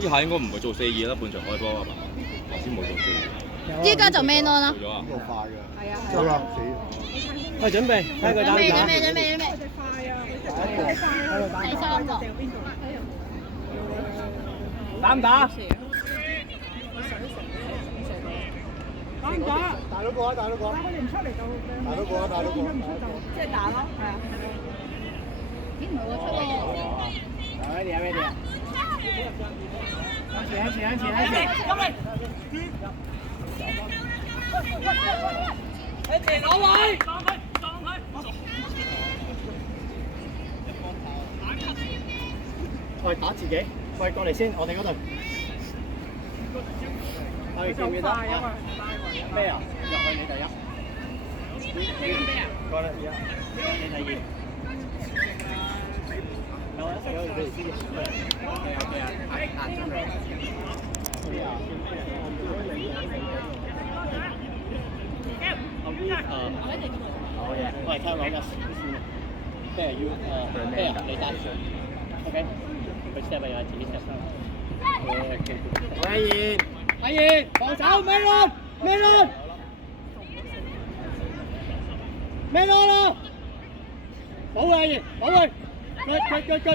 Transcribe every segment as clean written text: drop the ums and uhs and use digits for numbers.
呢下應該唔係做4-2啦，半場開波係嘛？頭先冇做4-2。依家就 man on 啦。做咗啊？咁快㗎。係啊，好啦，死。喂，準備睇佢打唔打？準備。第三個。打唔打？打唔打？大佬個啊，大佬個。但係佢哋唔出嚟就大佬個啊，大佬個。即係打咯，係啊。咦唔係喎，出喎。ready 啊 ready 啊！向前！攞位！喂，打自己，喂過嚟先，我哋嗰隊。係記唔記得？咩啊？入去你第一。過嚟而家，你第二。有啊，有佢哋知嘅。係啊，壓咗佢。好嘢，喂，聽我講咩要咩你揸住 ，OK，佢 step 咪有自己 step。阿燕，防守咩咯？保佢阿燕，保佢，腳。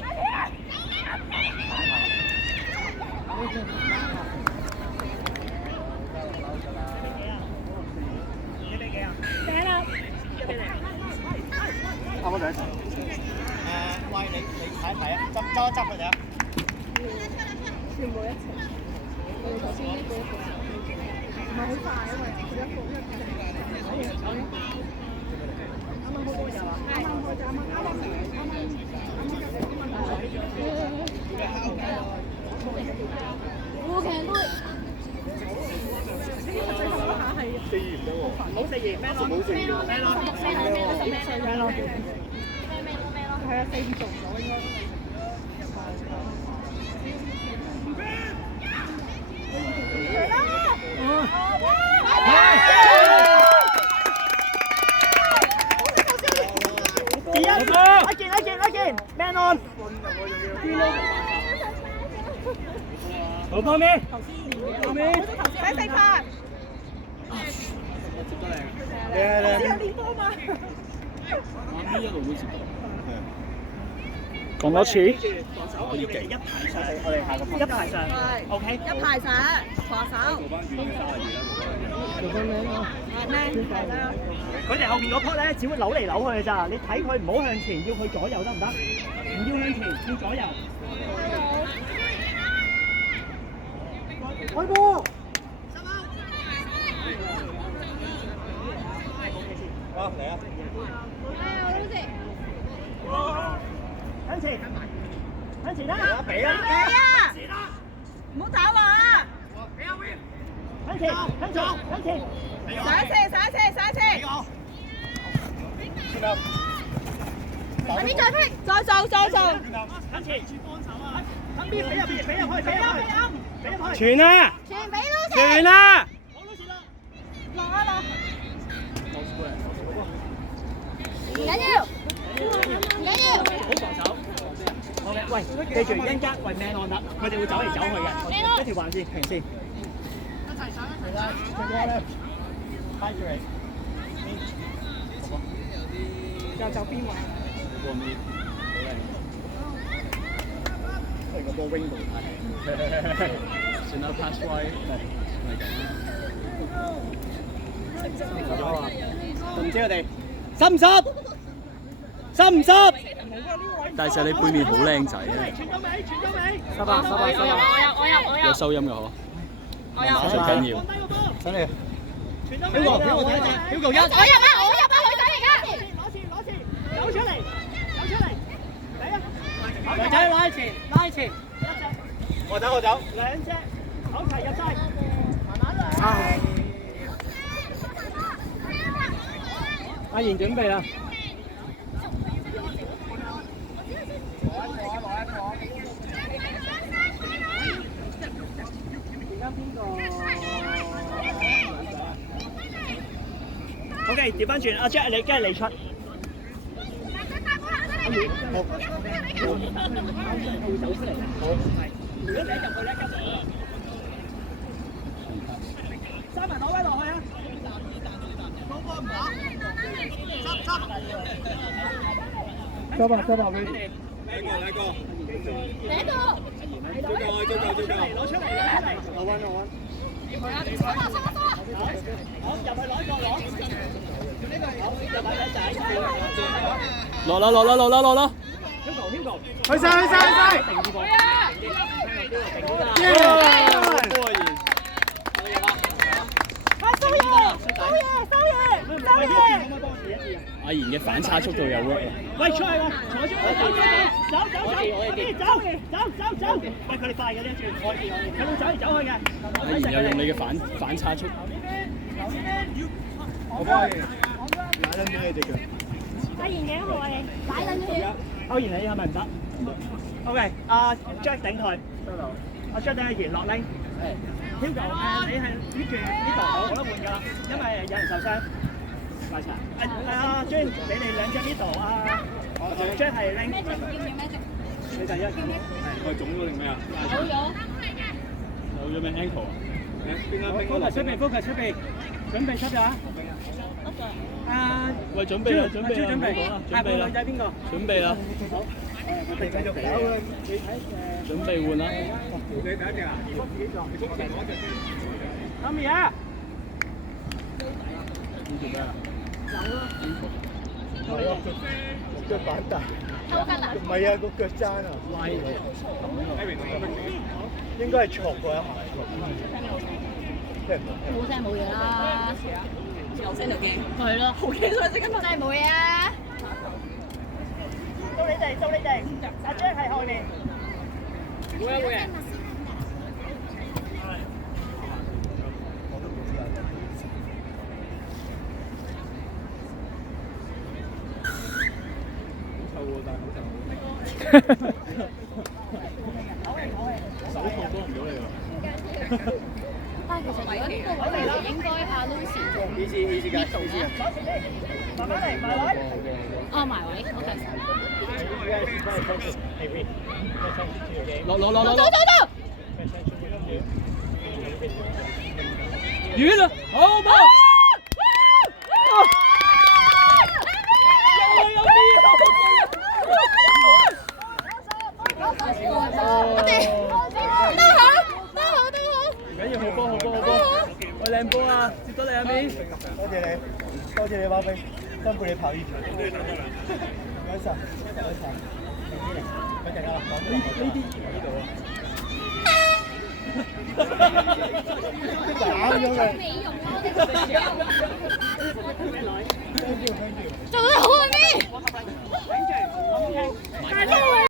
啱啱第一場。喂，你睇一睇啊，執一執佢哋啊。全部一齊。我哋頭先呢個唔係好快，因為佢一個。啱啱好多油啊！啱護強都。最後嗰下係。4-2唔得喎。冇4-2，咩咯？冇4-2。係啊，4-2做唔到應該。阿健 ，man on。好波咩？睇食飯。只有練波嘛。講多次。我要記。我哋下個一排上。OK。一排上，防守。做翻咩咯？係啦。佢哋後邊嗰匹咧，只會扭嚟扭去嘅咋，你睇佢唔好向前，要佢左右得唔得？唔要向前，要左右。開波！好，嚟啊！向前啦！俾啊！唔好打我啊！向前！上一次！快啲再拼，再做！向前！等邊俾入去！傳傳啊！俾老師。傳啊！落啊！唔緊要。好防守。好嘅，喂，記住一間為 man on 啦，佢哋會走嚟走去嘅，一條橫線平線。一齊上係啦，唱歌咧，拉住你。又走邊位？過面，好靚。個波 wing 度睇。算啦 ，pass wide 係咁啦。咗啊！唔知佢哋濕唔濕？但係其實你背面好靚仔啊！收吧。我有收音嘅嗬。我有。最緊要。上嚟。Hugo 睇一隻 ，Hugo 一。我入啊！女仔而家。走出嚟！嚟啊！女仔拉前，我走。兩隻手齊入晒，慢慢嚟。阿賢準備啦。而家邊個？OK，調翻轉，阿 Jack 你跟住你出。會走出嚟。好，係。如果你一入去咧，收吧收吧，佢。來個來個，嚟到，足夠足夠足夠，攞出嚟攞出嚟，我揾我揾。收啊收啊收啊！好入去攞一個攞，好入去仔仔。落啦落啦落啦落啦！ Hugo，去晒去晒去晒！定住個。阿賢嘅反差速度有 work 喂，出去喎，坐出去，走，喂，佢哋快嘅呢一轉，佢會走嚟走去嘅。阿賢有用你嘅反差速。我幫你，擺撚咗你隻腳。阿賢幾號啊你？擺緊佢。歐賢你係咪唔得？OK，阿 Jack 頂佢，阿 Jack 頂係元樂拎。Hugo， 你係呢段呢度我覺得換㗎啦，因為有人受傷。阿 Jane， 你哋兩隻呢度啊 ，Jack 係拎。咩隻？要咩隻？你第一。我係腫咗定咩啊？有咗。有咗咩 ankle 啊？邊間冰？Focus 出邊 ，Focus 出邊，準備出㗎。啊！喂，準備啦，準備啦，準備。下個女仔邊個？準備啦。好。我哋繼續搞啦，你睇準備換啦。你第一隻啊？你自己做，你自己攞隻先。阿咪啊！呢做咩啊？係啊，腳板大。抽筋啊！唔係啊，個腳踭啊，歪咗。應該係錯過一下。冇聲冇嘢啦。有聲就驚。係咯。好驚所以即刻真係冇嘢啊！到你哋，阿 Jack 喺後面。會啊！手套幫唔到你喎。但係其實如果呢個位嚟應該阿 Lucy 做呢度咧。慢慢嚟，埋位。哦，埋位 ，OK。落！走！遠啦！好波！唔緊要，好波！喂，靚波啊！接到你阿邊。多謝你包飛，辛苦你跑呢條。唔該曬，佢陣間啦，呢啲呢度啊。斬咗佢。